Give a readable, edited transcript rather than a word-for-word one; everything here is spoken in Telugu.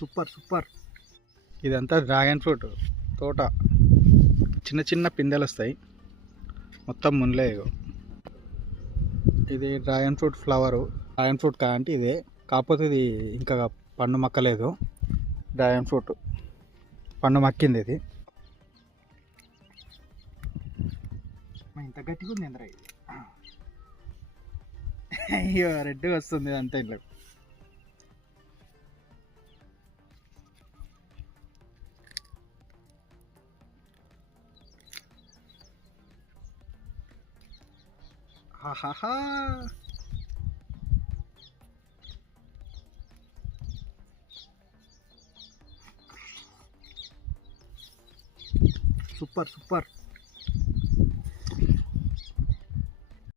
Super super. ఇదంతా డ్రాగన్ ఫ్రూట్ తోట. చిన్న చిన్న పిందెలు వస్తాయి, మొత్తం మునలే. ఇది dragon fruit flower. Dragon fruit అంటే ఇదే, కాకపోతే ఇది ఇంకా పండు మక్కలేదు. డ్రాగన్ ఫ్రూట్ పండు మక్కింది. ఇది ఇంత గట్టిగా ఉంది అందరూ. ఇది అయ్యో రెడ్ వస్తుంది అంతే. ఇంట్లో హాహాహా. Super super.